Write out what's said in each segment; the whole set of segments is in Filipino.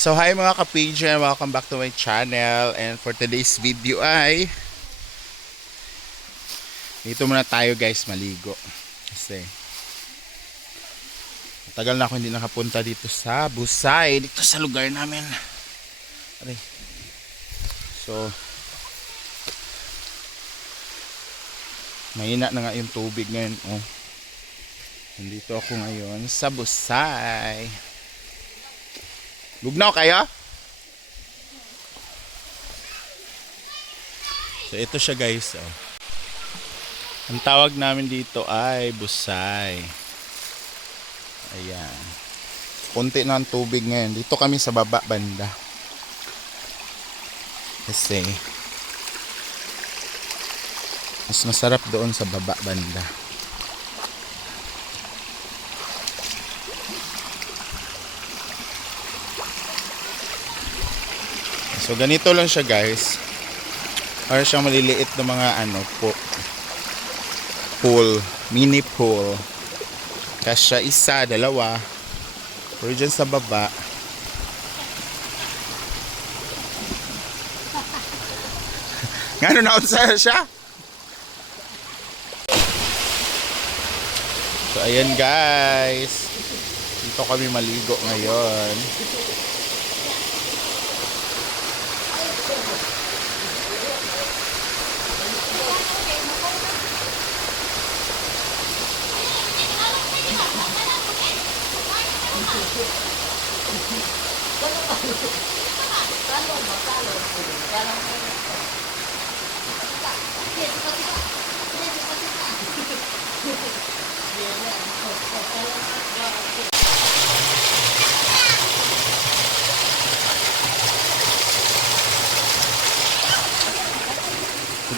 So hi mga ka-page and welcome back to my channel, and for today's video ay dito muna tayo guys maligo kasi matagal na ako hindi nakapunta dito sa Busay, dito sa lugar namin. Aray. So mahina na nga yung tubig ngayon. Nandito ako ngayon sa Busay. Lugnaw kayo? So ito siya guys. Ang tawag namin dito ay Busay. Ayan. Kunti na ang tubig ngayon. Dito kami sa baba banda. Kasi mas masarap doon sa baba banda. So ganito lang siya guys. Para siyang maliliit na mga pool, mini pool. Kasya isa, dalawa. Pero dyan sa baba ngano na unsa siya? So ayan guys, dito kami maligo ngayon.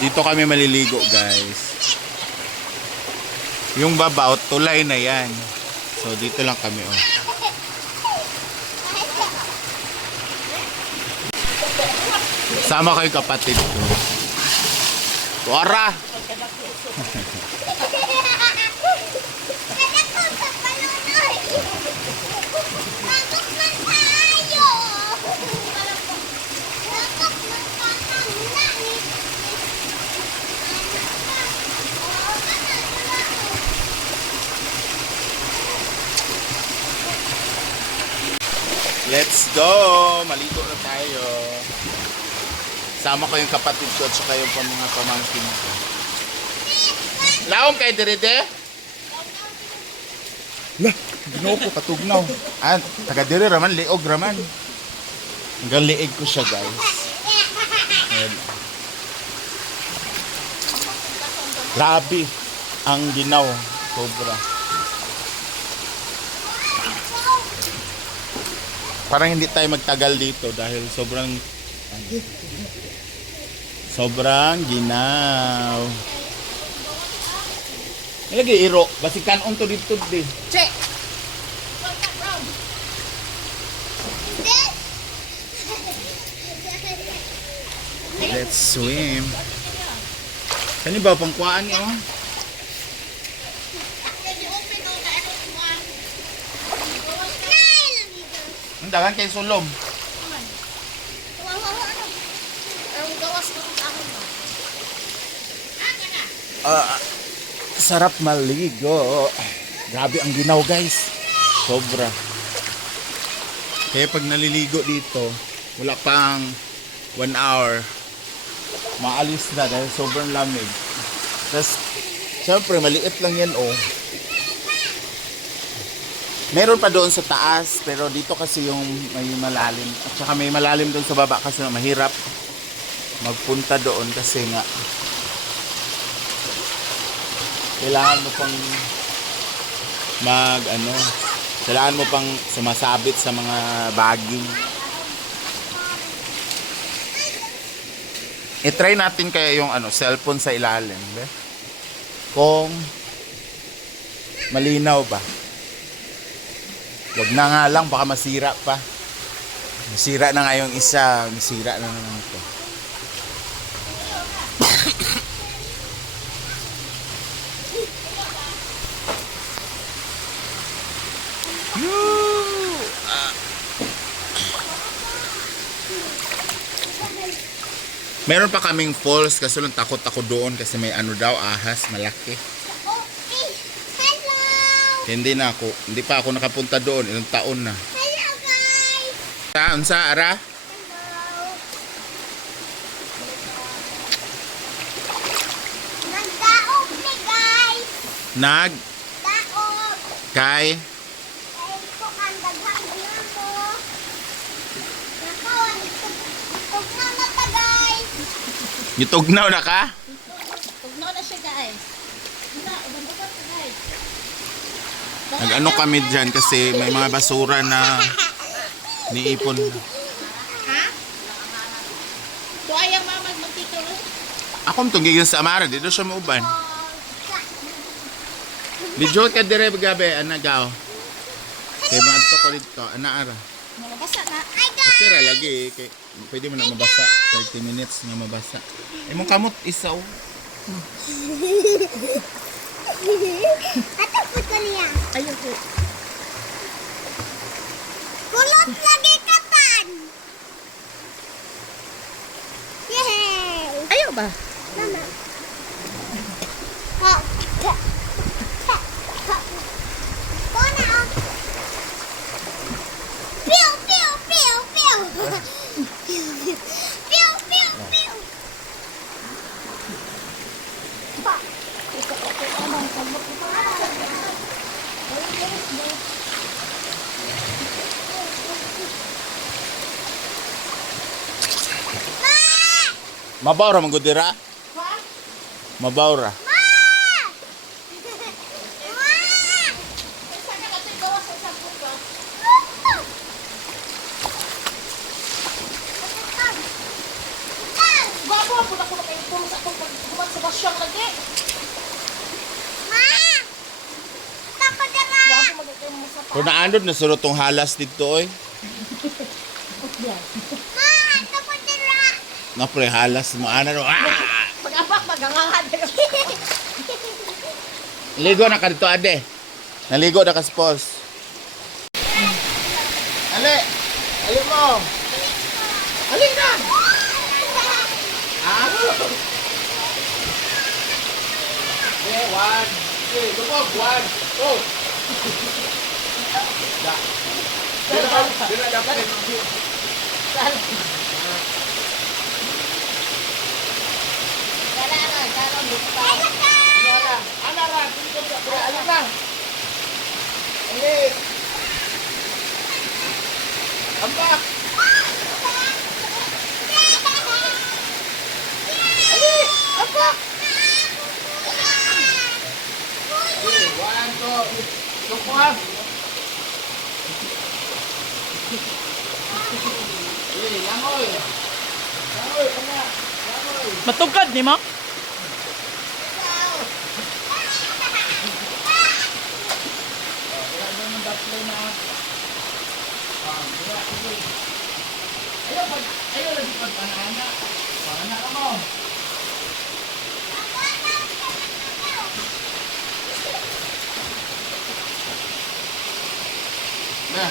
Dito kami maliligo guys. Yung babaw tulay na yan. So dito lang kami Sama kayo kapatid ko. Wara! Let's go! Maligo na tayo. Sama ko yung kapatid ko at saka yung mga pamangkin ko. Laom kay diride? Lah, ginoo ko katugnaw. Taga dire raman, liog raman. Hanggang liig ko siya guys. Ayan. Grabe ang ginaw. Sobra. Parang hindi tayo magtagal dito dahil sobrang ginaw. Ilagay iro, basikan unto dito di. Che. Let's swim. Kani ba pangkuan niyo? Ang dagan kay sulom. Sarap maligo. Grabe ang ginaw guys. Sobra. Kaya pag naliligo dito, wala pang 1 hour, maalis na dahil sobrang lamig. Tapos, syempre maliit lang yan Meron pa doon sa taas, pero dito kasi yung may malalim. At saka may malalim doon sa baba kasi mahirap magpunta doon kasi nga kailangan mo pang kailangan mo pang sumasabit sa mga baging. I-try natin kaya yung cellphone sa ilalim, kung malinaw ba. Wag na nga lang, baka masira pa. Masira na nga yung isa, masira na naman ito. Meron pa kaming falls kasi lang takot ako doon kasi may ano daw ahas malaki. Okay. Hello. Hindi pa ako nakapunta doon, ilang taon na. Hello guys. Saan sa ara? Hello. Nagdaog ni guys. Nag Daog. kay Ay ko ang daghang na mo. Nakawan. Tugnaw na ta guys. gitugnaw na ka? Tugnaw na siya guys. Wala, ubandagan ka guys. Nag-ano kami dyan kasi may mga basura na niipon. Ha? So ayang mama magtito no? Ako mtungigil sa Amara, dito siya mauban. Video ka dire gabi, anagaw. Kaya mga ito ko dito, anaara. Mga basa na. Ay guys. Okay ra lagi, kay, pwede mo na mabasa. 30 minutes nga mabasa. Imong kamot isa oh. Ato po ko niya. Ayun po. Kulot lagi kapan. Yay. Ayaw ba? Mama. Ha. Ha. Ha. Ha. Bona. Piu piu piu piu. Piu piu piu piu. Pa. Mabawra magudira. Mabawra. Ma! Ma! Isa ka kasi gawa sa isang puso. Gwapo po na ko na kayo puro sa akong pagkumat sa basyang lagi. Ma! Tako dira! Gwapo magkakayo mo sa Kung naandod na sulod tong halas dito oy. Ma! Tako dira! Napre halas mo ana no. Ah! Pag-apak, magangangad. Ligo na ka dito ade. Naligo na ka sa pos. Ale. Alin mo. Alin na. Ah. Okay, 1, 2, lubog, 1, 2. Da. Dila dapat. Wala. Ana ra, dito ka. Pre, alin na. Alin. Ambak. Alin. Ambak. Okay, 1, 2. Lupa. Eh, langoy. Langoy, kana. Langoy. Matugkad ni mo? Ayaw lagi pag anak-anak. Anak ka mo. Na.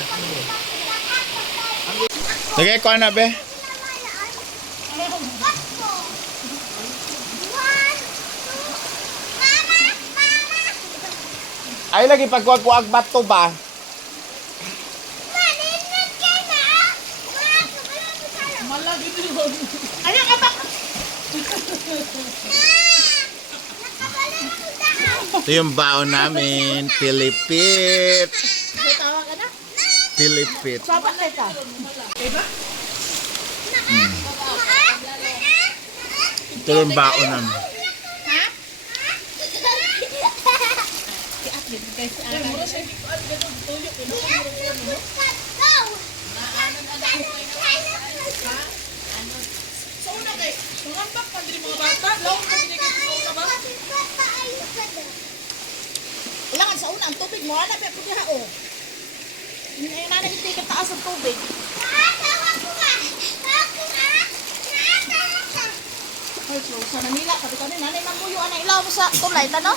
Sige ko na be. Ay lagi pagkuag-kuag bato ba? Malagi dito. Ayaw ka ba? Ito yung baon namin. Pilipit. May tawa ka na? Pilipit. Sabat na ka. Diba? Ito yung baon namin. Ha? I-update guys. Mura siya hindi ko alam ganun. Tuyok. Sa una guys, sumambak pa din mga bata. Lawang pa din kayo sa una ba? Kailangan sa una ang tubig mo. Ano ba? Pwede ha o. Yung nanay hindi ka taas ang tubig. Ay, so, sa Manila, sabi ko nanay mamuyo, anay ilaw mo sa tulay, tano?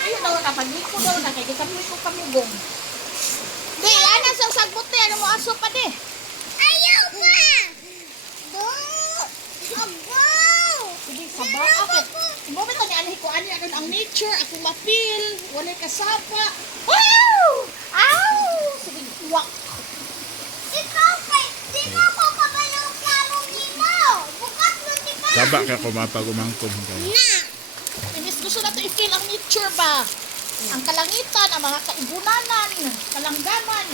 Ayun daw na, pag-liko daw na, kaya kami ko kamugong. Di, ana sa sagbot ano mo aso pa di. Ayaw pa! Do? ani aron ang nature ako ma-feel, walay kasapa. Wow! Ow! Sige, wak. Ikaw kay, di mo ko kabalong klarong ginaw. Bukas mo di ba? Saba ka kumapag-umangkong guys. Na! Inis gusto na to i-feel ang nature ba? Ang kalangitan, ang mga kaibunanan, kalanggaman,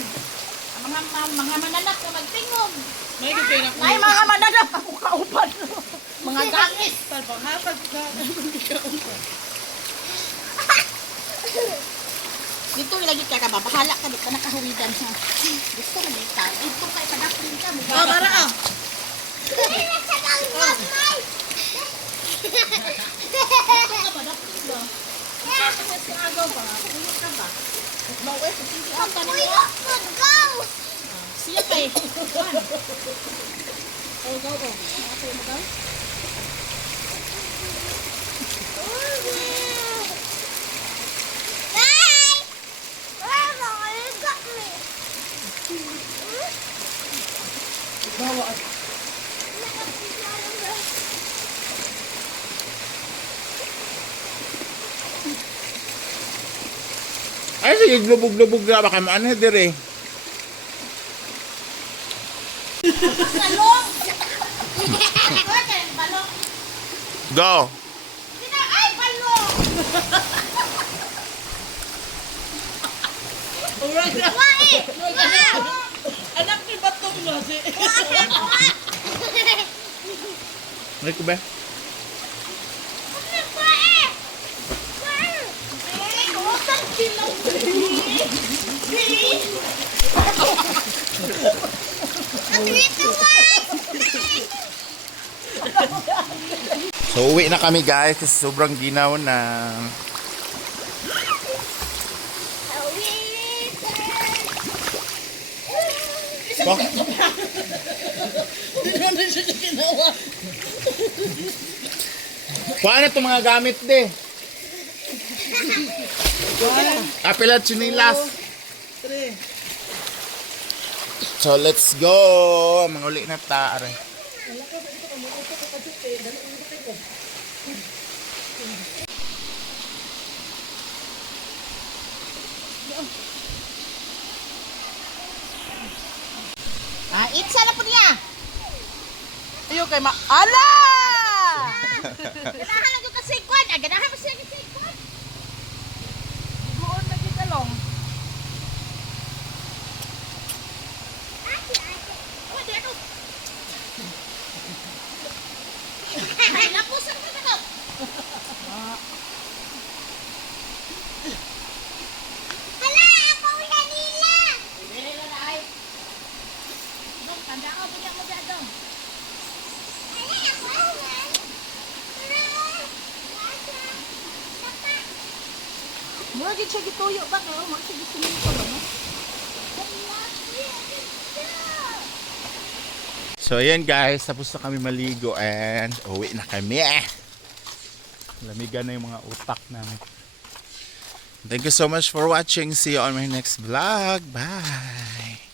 ang mga mananap na magtingog. May gipay na Ay, mga mananap ako kauban. Mga gangis. talbang hapag ka. Dito lagi ka na ba? Bahala ka dito nakahawidan sa. Gusto mo dito. Dito ka ipadapin ka. Ah, para ah. Hindi na sa gamay! Padapin ba? Kasi sa agaw ba? Kuyo ka ba? Mauwi, pasintihan ka Uy, nila. magaw! Siya pa eh. Oh, go, go. Ako mo daw? Bye! Mama, you got me. Bawa. Ay, sige, lubog-lubog na. Baka maano dire. Balong! Okay, balong. Go! Ay, balong! Alright na. Wai! Anak ni Batong na si. May ko ba? Ay, utang silang So, uwi na kami guys kasi sobrang ginaw na. Bakit? Hindi na siya ginawa. Kuha na itong mga gamit de. Apel at chinilas. 3. So, let's go. Mga uli na taare. Ah, itsa na po niya. Ayo kay ma... Ala! Ganahan lang yung kasikwan. Ah, ganahan mo siya kasikwan. Doon na kita long. Oh, di ano? Ay, lapusan mo na to. Hala, ako na nila! Dili na na ay. Dong, tanda ko, bigyan mo dyan dong. Hala, ako na. Mura gid siya gituyo ba kayo? Mura siya gituyo ko lang. So, ayan guys. Tapos na kami maligo and uwi na kami. Lamigan na yung mga utak namin. Thank you so much for watching. See you on my next vlog. Bye!